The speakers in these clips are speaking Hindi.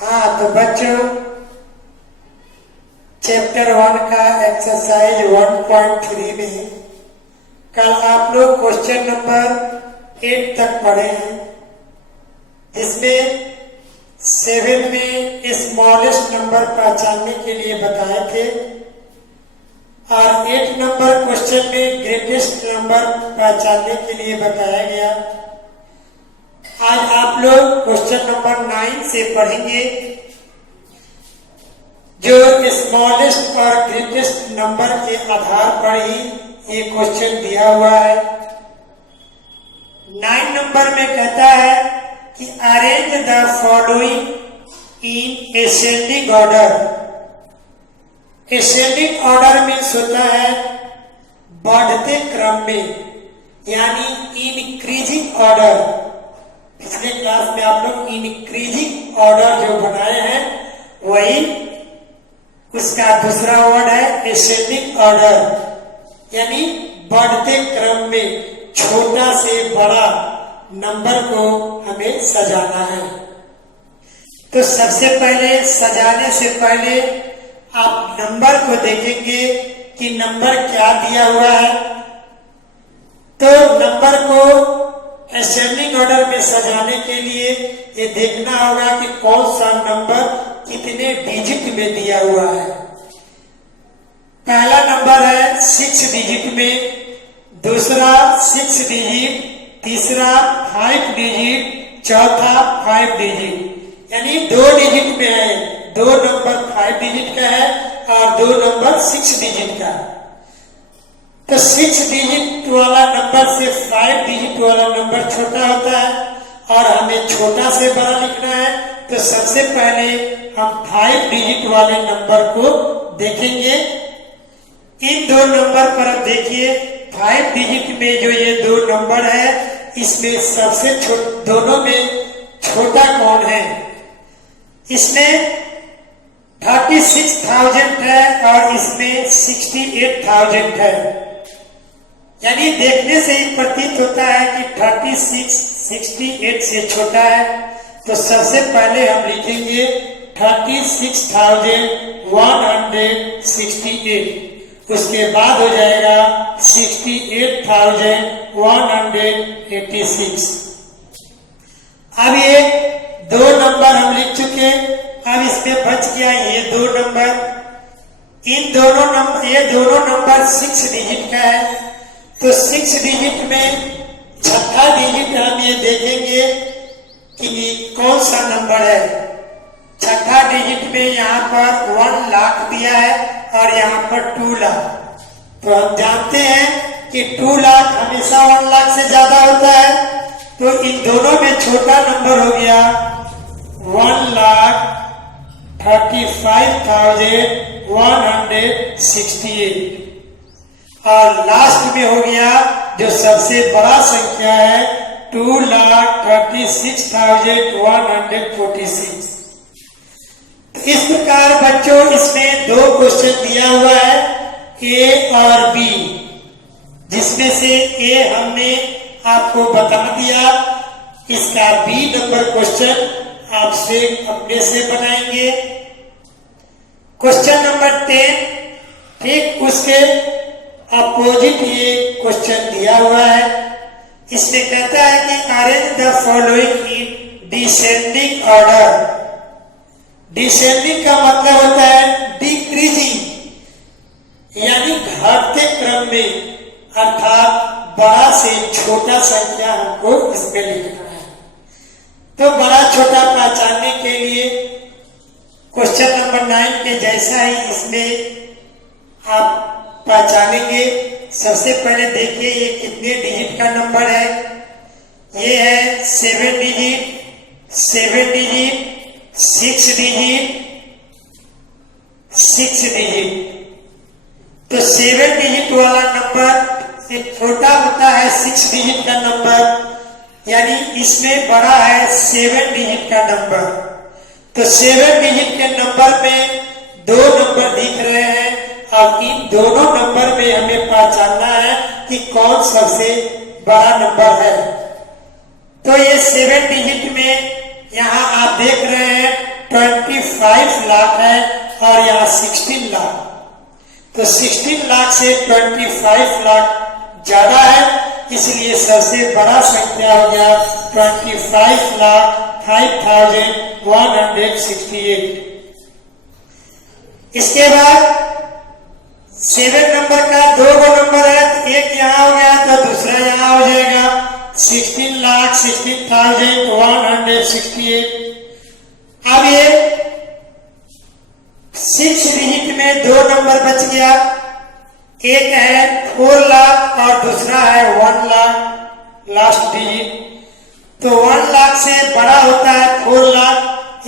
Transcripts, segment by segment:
हाँ तो बच्चों, चैप्टर 1 का एक्सरसाइज 1.3 में कल आप लोग क्वेश्चन नंबर 8 तक पढ़े हैं, जिसमें 7 में स्मॉलेस्ट नंबर पहचानने के लिए बताए थे और 8 नंबर क्वेश्चन में ग्रेटेस्ट नंबर पहचानने के लिए बताया गया। आज आप लोग क्वेश्चन नंबर 9 से पढ़ेंगे, जो स्मॉलेस्ट और ग्रेटेस्ट नंबर के आधार पर ही ये क्वेश्चन दिया हुआ है। 9 नंबर में कहता है कि arrange the following in ascending order. Ascending order means होता है बढ़ते क्रम में, यानी इंक्रीजिंग ऑर्डर। पिछले क्लास में आप लोग इंक्रीजिंग ऑर्डर जो बनाए हैं वही उसका दूसरा वर्ड है एसेंडिंग ऑर्डर, यानी बढ़ते क्रम में छोटा से बड़ा नंबर को हमें सजाना है। तो सबसे पहले सजाने से पहले आप नंबर को देखेंगे कि नंबर क्या दिया हुआ है। तो नंबर को असेंडिंग ऑर्डर में सजाने के लिए ये देखना होगा कि कौन सा नंबर कितने डिजिट में दिया हुआ है। पहला नंबर है 6 डिजिट में, दूसरा 6 डिजिट, तीसरा 5 डिजिट, चौथा 5 डिजिट, यानी 2 डिजिट में है। 2 नंबर 5 डिजिट का है और 2 नंबर 6 डिजिट का। तो 6 डिजिट वाला नंबर से 5 डिजिट वाला नंबर छोटा होता है और हमें छोटा से बड़ा लिखना है। तो सबसे पहले हम 5 डिजिट वाले नंबर को देखेंगे। इन 2 नंबर पर अब देखिए, 5 डिजिट में जो ये 2 नंबर है, इसमें सबसे दोनों में छोटा कौन है? इसमें 36,000 है और इसमें 68,000 है, यानी देखने से ही प्रतीत होता है कि 36 68 से छोटा है। तो सबसे पहले हम लिखेंगे 36,168, उसके बाद हो जाएगा 68,186। अब ये 2 नंबर हम लिख चुके, अब इसमें बच गया ये 2 नंबर। ये दोनों नंबर 6 डिजिट का है। तो 6 डिजिट में छठा डिजिट हम ये देखेंगे कि कौन सा नंबर है। छठा डिजिट में यहाँ पर 1 लाख दिया है और यहाँ पर 2 लाख। तो हम जानते हैं कि 2 लाख हमेशा 1 लाख से ज्यादा होता है। तो इन दोनों में छोटा नंबर हो गया 1,35,168 और लास्ट में हो गया जो सबसे बड़ा संख्या है 2,36,146। इस प्रकार बच्चों इसमें 2 क्वेश्चन दिया हुआ है, ए और बी, जिसमें से ए हमने आपको बता दिया। इसका बी नंबर क्वेश्चन आपसे अपने से बनाएंगे। क्वेश्चन नंबर 10 ठीक उसके अपोजिट ये क्वेश्चन दिया हुआ है। इसमें कहता है कि arrange the following in descending order. Descending का मतलब होता है डिक्रीजिंग, यानी घटते क्रम में, अर्थात बड़ा से छोटा संख्या हमको इसमें लिखना है। तो बड़ा छोटा पहचानने के लिए क्वेश्चन नंबर 9 के जैसा ही इसमें आप पहचानेंगे। सबसे पहले देखिए ये कितने डिजिट का नंबर है। ये है 7 डिजिट, 7 डिजिट, 6 डिजिट, 6 डिजिट। तो 7 डिजिट वाला नंबर से छोटा होता है 6 डिजिट का नंबर, यानी इसमें बड़ा है 7 डिजिट का नंबर। तो 7 डिजिट के नंबर में 2 नंबर दिख रहे हैं। अब इन दोनों नंबर में हमें पहचानना है कि कौन सबसे बड़ा नंबर है। तो ये 7 डिजिट में यहाँ आप देख रहे हैं 25 लाख है और यहाँ 16 लाख, तो 16 लाख से 25 लाख ज्यादा है, इसलिए सबसे बड़ा संख्या हो गया 25,05,168। इसके बाद 7 नंबर का 2 नंबर है, एक यहाँ हो गया तो दूसरा यहाँ हो जाएगा 16,16,168। अब ये 6 डिजिट में 2 नंबर बच गया, एक है 4 लाख और दूसरा है 1 लाख लास्ट डिजिट, तो 1 लाख से बड़ा होता है 4 लाख,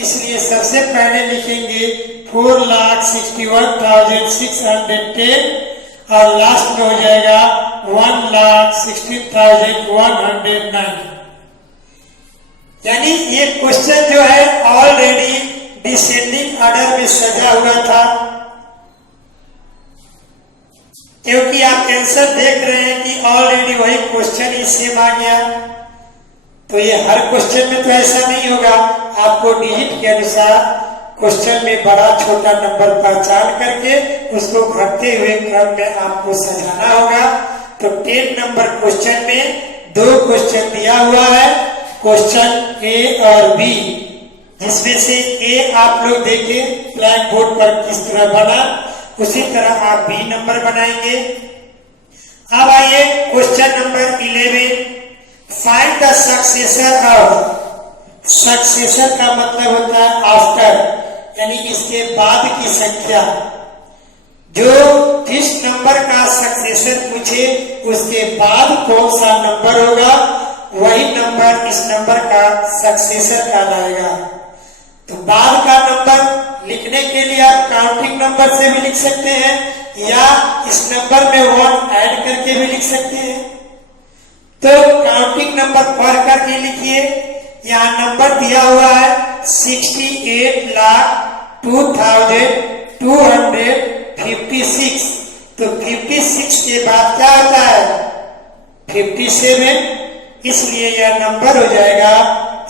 इसलिए सबसे पहले लिखेंगे 4,61,610 और लास्ट में हो जाएगा 1,16,109। यानी ये क्वेश्चन जो है ऑलरेडी डिसेंडिंग ऑर्डर में सजा हुआ था, क्योंकि आप आंसर देख रहे हैं कि ऑलरेडी वही क्वेश्चन ही सेम आ गया। तो ये हर क्वेश्चन में तो ऐसा नहीं होगा, आपको डिजिट के अनुसार क्वेश्चन में बड़ा छोटा नंबर पहचान करके उसको घटते हुए क्रम में आपको सजाना होगा। तो 10 नंबर क्वेश्चन में 2 क्वेश्चन दिया हुआ है, क्वेश्चन ए और बी, जिसमें से ए आप लोग देखें ब्लैक बोर्ड पर किस तरह बना, उसी तरह आप बी नंबर बनाएंगे। अब आइए question number 11, find the successor of. Successor का मतलब होता है आफ्टर, यानी इसके बाद की संख्या। जो जिस नंबर का सक्सेसर पूछे उसके बाद कौन सा नंबर होगा, वही नंबर इस नंबर का सक्सेसर कहलाएगा। तो बाद का नंबर लिखने के लिए आप काउंटिंग नंबर से भी लिख सकते हैं या इस नंबर में 1 ऐड करके भी लिख सकते हैं। तो काउंटिंग नंबर पढ़ करके लिखिए। यहाँ नंबर दिया हुआ है 68,02,256, तो 56 के बाद क्या होता है 57, इसलिए यह नंबर हो जाएगा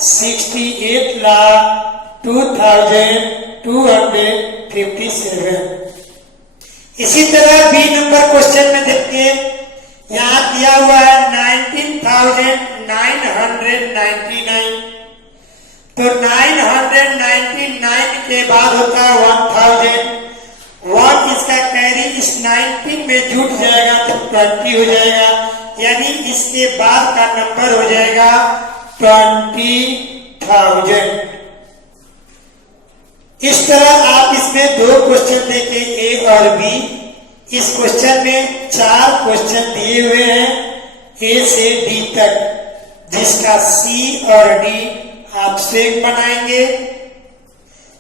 68,02,257। इसी तरह बी नंबर क्वेश्चन में देखिए, यहाँ दिया हुआ है 19,999, तो 999 के बाद होता है 1000, 1 इसका कैरी इस 19 में जुट जाएगा तो 20 हो जाएगा, यानी इसके बाद का नंबर हो जाएगा 20,000। इस तरह आप इसमें 2 क्वेश्चन देखें ए और बी। इस क्वेश्चन में 4 क्वेश्चन दिए हुए हैं ए से डी तक, जिसका सी और डी आप सेम बनाएंगे।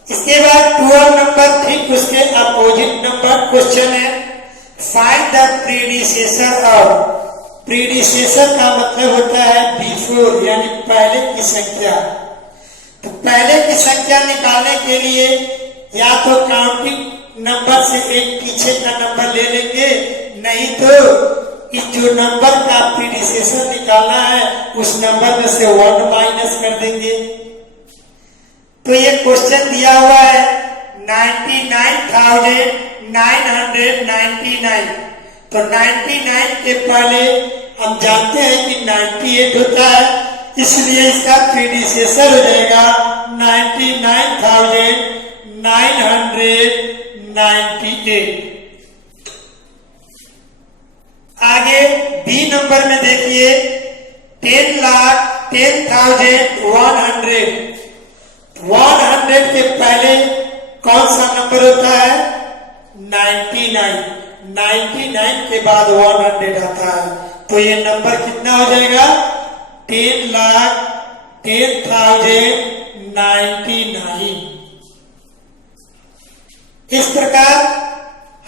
इसके बाद 12 नंबर ठीक उसके अपोजिट नंबर क्वेश्चन है, find the predecessor of. Predecessor का मतलब होता है बिफोर, यानी पहले की संख्या। तो पहले की संख्या निकालने के लिए या तो काउंटिंग नंबर से एक पीछे का नंबर ले लेंगे, नहीं तो इस जो नंबर का प्रीडिसेसर निकालना है उस नंबर में से 1 माइनस कर देंगे। तो ये क्वेश्चन दिया हुआ है 99,999, तो 99 के पहले हम जानते हैं कि 98 होता है, इसलिए इसका प्रीडिसेसर हो जाएगा 99,998। आगे बी नंबर में देखिए 10,10,100, 100 के पहले कौन सा नंबर होता है 99, 99 के बाद 100 आता है, तो ये नंबर कितना हो जाएगा 10,10,099। इस प्रकार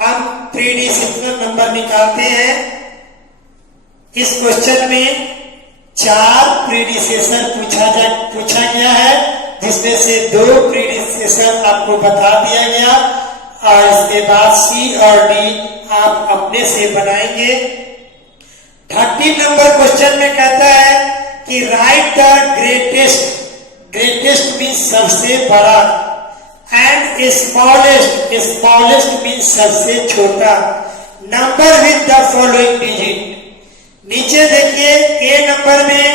हम 3D सिंपल नंबर निकालते हैं। इस क्वेश्चन में 4 प्रीडिसेसर पूछा गया है, जिसमें से 2 प्रीडिसेसर आपको बता दिया गया और इसके बाद सी और डी आप अपने से बनाएंगे। 30 नंबर क्वेश्चन में कहता है कि right the greatest, greatest means सबसे बड़ा, एंड स्मॉलेस्ट मीन्स सबसे छोटा number with the following digit. नीचे देखिए ए नंबर में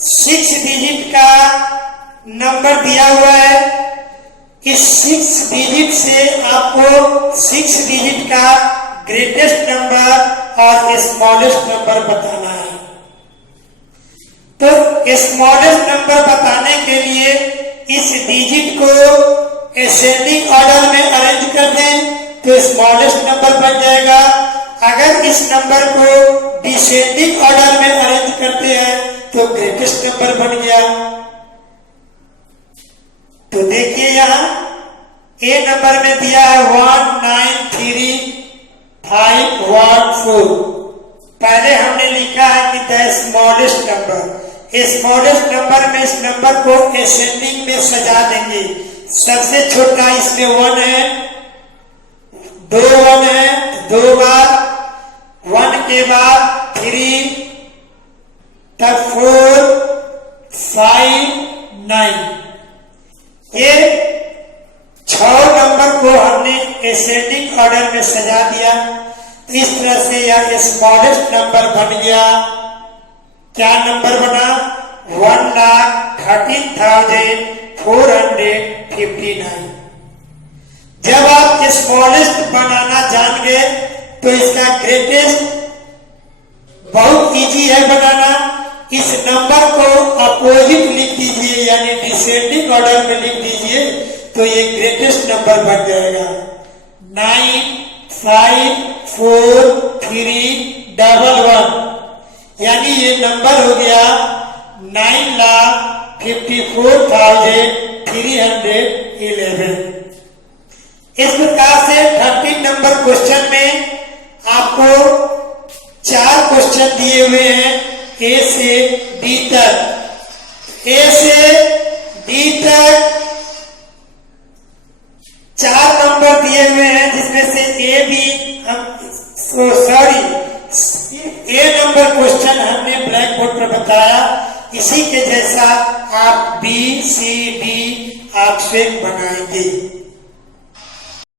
6 डिजिट का नंबर दिया हुआ है। इस 6 डिजिट से आपको 6 डिजिट का ग्रेटेस्ट नंबर और स्मॉलेस्ट नंबर बताना है। तो स्मॉलेस्ट नंबर बताने के लिए इस डिजिट को असेंडिंग ऑर्डर में अरेंज कर दें तो स्मॉलेस्ट नंबर बन जाएगा। अगर इस नंबर को डिसेंडिंग ऑर्डर में अरेंज करते हैं तो ग्रेटेस्ट नंबर बन गया। तो देखिए यहाँ ए नंबर में दिया है 19351 पहले हमने लिखा है कि the smallest number. Smallest number में इस नंबर को असेंडिंग में सजा देंगे। सबसे छोटा इसमें 1 है, 2 1 है, 2 बार 1 के बाद 3 तब 4 5 9। ये 6 नंबर को हमने असेंडिंग ऑर्डर में सजा दिया। इस तरह से यह स्मॉलेस्ट नंबर बन गया। क्या नंबर बना? 1,13,459। जब आप स्मॉलेस्ट बनाना जान गए तो इसका ग्रेटेस्ट बहुत इजी है बनाना। इस नंबर को अपोजिट लिख दीजिए यानी डिसेंडिंग ऑर्डर में लिख दीजिए तो ये ग्रेटेस्ट नंबर बन जाएगा। 9,5,4,3,1,1 यानी ये नंबर हो गया 9,54,311। इस प्रकार से 13 नंबर क्वेश्चन में आपको 4 क्वेश्चन दिए हुए हैं ए से डी तक। ए से डी तक 4 नंबर दिए हुए हैं जिसमें से A B A number question हमने ब्लैक बोर्ड पर बताया। इसी के जैसा आप बी सी डी आप स्वयं बनाएंगे।